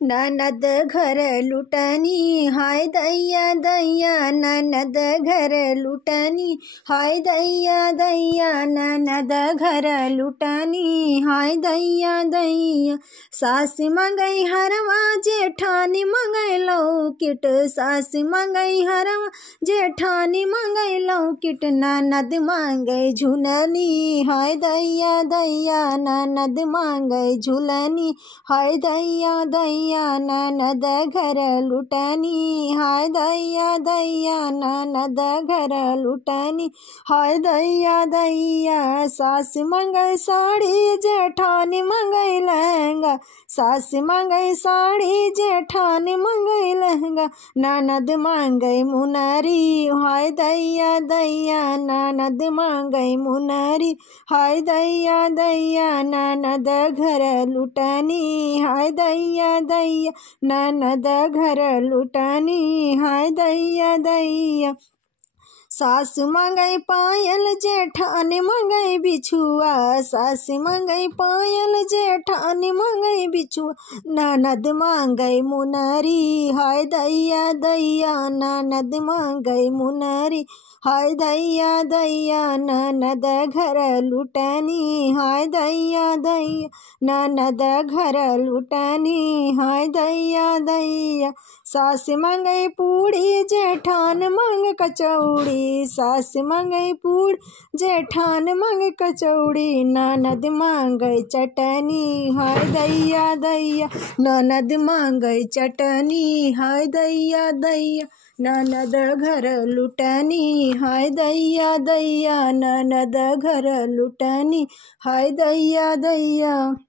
ननद घर लुटनी हाय दैया दैया, ननद घर लुटनी हाय दैया दैया, ननद घर लुटनी हाय दैया दैया। सास मंगई हरवा जेठानी मंगई लौकिट, सास मंगई हरवा जेठानी मंगई लौकिट, ननद मांगई झुलनी हाय दैया दैया, ननद मांगई झुलनी हाय दैया दैया, ननद घर लुटनी हाय दैया दैया, ननद घर लुटनी हाय दैया दैया। सास मंगई साड़ी जेठानी मंगई लहंगा, सास मंगई साड़ी जेठानी मंगई लहंगा, ननद मांगई मुनरी हाय दैया दैया, ननद मांगई मुनरी हाय दैया दैया, ननद घर लुटनी हाय दैया दैया, ननद घर लुटनी हाय दैया दैया। सास मंगई पायल जेठानी मंगई बिछुआ, सास मंगई पायल जेठानी मंगई बिछुआ, ननद मांगई मुनरी हाय दैया दैया, ननद मांगई मुनरी हाय दैया दैया, ननद घर लुटनी हाय दैया दैया, ननद घर लुटनी हाय दैया दैया। सास मंगई पूड़ी जेठान मंग कचौड़ी, सास मंगई पूड़ी जेठान मंग कचौड़ी, ननद मांगई चटनी हाय दैया दैया, ननद मांगई चटनी हाय दैया दैया, ननद घर लुटनी हाय दैया दैया, ननद घर लुटनी हाय दैया दैया।